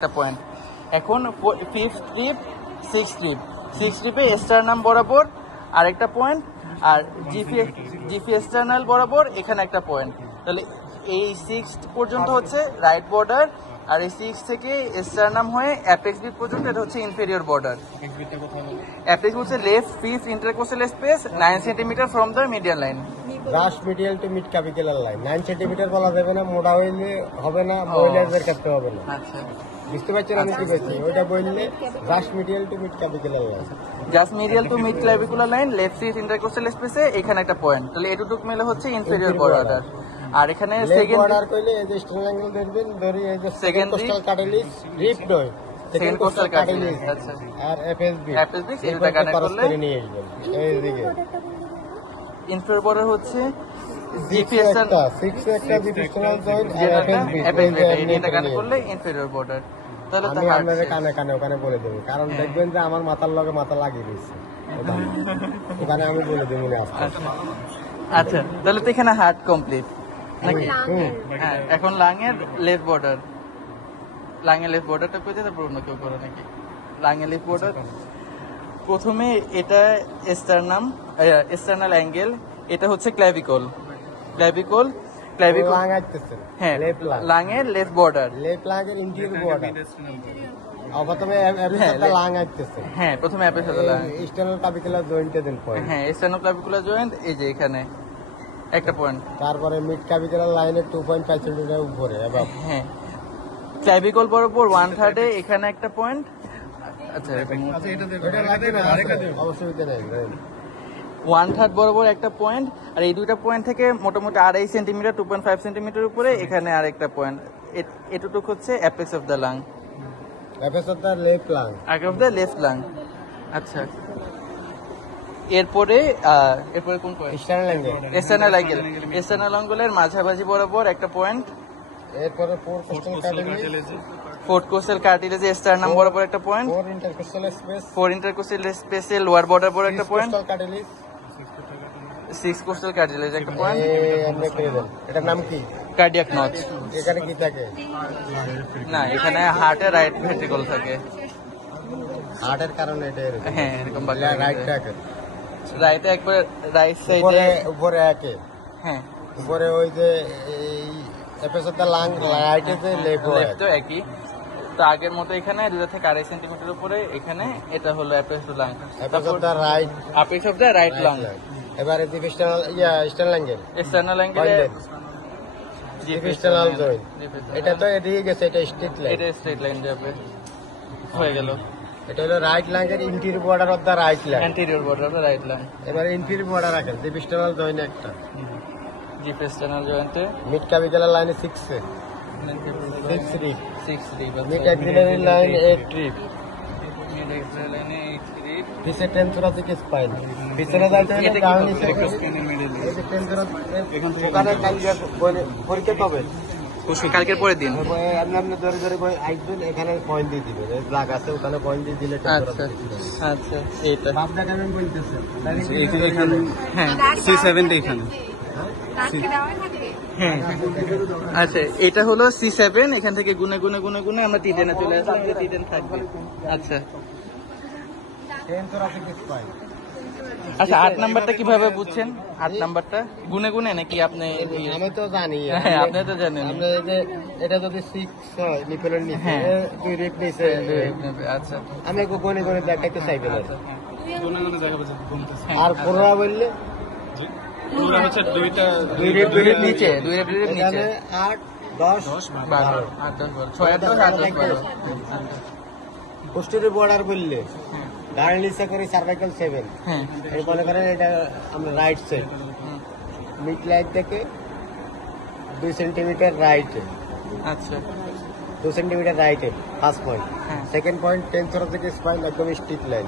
একটা পয়েন্ট। এখন fifth trip six ট্রিপে স্টারনাম বরাবর আরেকটা পয়েন্ট, আর জিপি এক্সটার্নাল বরাবর এখানে একটা পয়েন্ট। তাহলে এই সিক্স পর্যন্ত হচ্ছে রাইট বর্ডার, আর এই সিক্স থেকে স্টারনাম হয়ে অ্যাপেক্স বিট পর্যন্ত এটা হচ্ছে ইনফেরিয়র বর্ডার। অ্যাপেক্স হচ্ছে left fifth intercostal space 9 centimetre from the median line. Last medial to mid clavicular line 9 centimetre বলা যাবে না, মোটা হইলে হবে না, মহিলাদের ক্ষেত্রে হবে না। আচ্ছা, বুঝতে পারছেন আমি কি বলছি? ওইটা বললে just medial to mid clavicular line, just medial to mid clavicular line left fifth intercostal স্পেসে এখানে একটা পয়েন্ট। তাহলে এটুক মেলে হচ্ছে ইনফেরিয়র বর্ডার। আর এখানে সেকেন্ড বর্ডার কইলে এই যে স্ট্রেট অ্যাঙ্গেল দেখবেন, ধরি এই যে সেকেন্ড কোস্টাল কাটেলিস রিপ নয়, সেকেন্ড কোস্টাল কাটেলিস। আচ্ছা, আর এফএসবি এটা কানেক্ট করলে নিয়ে আসবেন এইদিকে। ইনফেরিয়র বর্ডার হচ্ছে জিপি একটা 6 একটা ডিভিশনাল জয়েন্ট আর এফএসবি এটা কানেক্ট করলে ইনফেরিয়র বর্ডার। তাহলে তো আমি আপনাদের কানে কানে ওখানে বলে দেবো, কারণ দেখবেন যে আমার মাথার লগে মাথা লাগিয়ে দিয়েছে ওখানে আমি বলে দেবো না। আচ্ছা, তাহলে তো এখানে হার্ট কমপ্লিট নাকি? হ্যাঁ, এখন লাংয়ের লেফট বর্ডার, লাংয়ের লেফট বর্ডারটা পেতে তারপর অন্য কেউ করে নাকি? লাংয়ের লেফট বর্ডার প্রথমে এটা এক্সটার্নাল অ্যাঙ্গেল, এটা হচ্ছে ক্ল্যাভিকল লাং আসতেছে, হ্যাঁ, লেফট লাং, লাংয়ের লেফট বর্ডার, লেফট লাংয়ের ইন্টেরিয়র বর্ডার। প্রথমে লাং আসতেছে, হ্যাঁ, প্রথমে অ্যাপের সাথে লাং, এক্সটার্নাল ক্যাপিকুলার জয়েন্টে দেন পয়েন্ট, হ্যাঁ, এক্সটার্নাল ক্লাভিকুলার জয়েন্ট এই যে এখানে একটা পয়েন্ট। তারপরে মিড ক্যাপিকুলার লাইনের 2.5 সেন্টিমিটার উপরে, এবার হ্যাঁ, ক্লাভিকল বরাবর 1/3 এখানে একটা পয়েন্ট। আচ্ছা, এটা লাগে না, অবশ্যই নেই 1/3 বরাবর একটা পয়েন্ট, আর এই দুইটা পয়েন্ট থেকে মোটামুটি 2.5 সেন্টিমিটার 2.5 সেন্টিমিটার উপরে এখানে আরেকটা পয়েন্ট। এটুকু হচ্ছে apex of the lung, apex of the left lung, of the left lung. আচ্ছা, এরপরে কোন পয়েন্ট? এক্সটার্নাল অ্যাঙ্গেল, এক্সটার্নাল অ্যাঙ্গেলের মাঝামাঝি বরাবর একটা পয়েন্ট। এরপরে four coastal cartilage, fourth coastal cartilage sternum বরাবর একটা পয়েন্ট, ফোর ইন্টারকোস্টাল স্পেসে লোয়ার বর্ডার বরাবর একটা point, coastal cartilage, six coastal cartilage একটা পয়েন্ট। এটার নাম কি? Cardiac notch. এখানে কি থাকে? না, এখানে হার্টের রাইট ভেন্ট্রিকল থাকে। হার্টের কারণে এটা এরকম, হ্যাঁ, এরকম রাইট থাকে, রাইটে একবার রাইট সাইডে উপরে একে, হ্যাঁ, উপরে ওই যে এই এপিসোডটা লাং রাইটে যে লেফট একই। তো আগের মতো এখানে 2 থেকে 2.5 সেন্টিমিটার উপরে এখানে এটা হলো অ্যাপেক্স অফ লাং, এপিসোডটা right, apex of the right lung. এবারে ডিভিশনাল এক্সটার্নাল অ্যাঙ্গেল, এক্সটার্নাল অ্যাঙ্গেলে ডিভিশনাল জয়েন্ট, এটা তো এদিকে গেছে, এটা স্ট্রেট লাইন, এটা স্ট্রেট লাইন যাবে, হয়ে গেল। এটা হলো রাইট লাইনের interior border of the right line, anterior border of the right lung. এবারে ইনফিরিয়র বর্ডার রাখেন, ডিভিশনাল জয়েন্ট একটা, জিপ এক্সটার্নাল জয়েন্টে মিড ক্যাপিকুলার লাইনে 6 রিপ, মিড অ্যাক্সিলারি লাইন 8 রিপ, মিড এক্সটার্নাল লাইনে 8 রিপ, পিছে টেনথোরাসিক স্পাইন, পিছনে যাইতে হলে ডাউন নিচে ওখানে কালকে পরীক্ষা পাবেন, কালকের পরের দিন। আপনি ধরে ধরে আসবেন, এখানে পয়েন্ট দিয়ে দিবেন, ব্লাক আছে ওখানে পয়েন্ট দিয়ে দিলে আচ্ছা, আচ্ছা, এইটা মাপ দেখাবেন বলতেছেন, হ্যাঁ, C7 এখানে, হ্যাঁ, আচ্ছা, এটা হলো C7। এখান থেকে গুনে গুনে গুনে গুনে আমরা T10 চলে আসলাম, T10 থাকবে। আচ্ছা, টেনথোরাসিক স্পাইন। আচ্ছা, 8 নাম্বারটা কিভাবে বুঝছেন? 8 নাম্বারটা গুনে গুনে নাকি আপনি? আমি তো জানি, হ্যাঁ, আপনি তো জানেন। আপনি যে এটা যদি 6 হয় নিপেলের নিচে, হ্যাঁ, 2 রিপ নিচে, আচ্ছা, আমি গুনে গুনে দেখাইতে চাইবেন। আর পুরোটা বললে পুরো হচ্ছে 2 রিপ নিচে, 2 রিপ নিচে, 8 10 12, 8 10 12, 6 8 10 8 10 12। পোস্টেরিয়র বর্ডার বললে ডান নিচে করে সার্ভাইকাল 7, হ্যাঁ, এই মনে করেন এটা আমরা রাইট সাইড, মিড লাইন থেকে 2 সেন্টিমিটার রাইটে, আচ্ছা, 2 সেন্টিমিটার রাইটে ফার্স্ট পয়েন্ট, হ্যাঁ, সেকেন্ড পয়েন্ট টেনথোরাসিক স্পাইন একদম স্ট্রেট লাইন,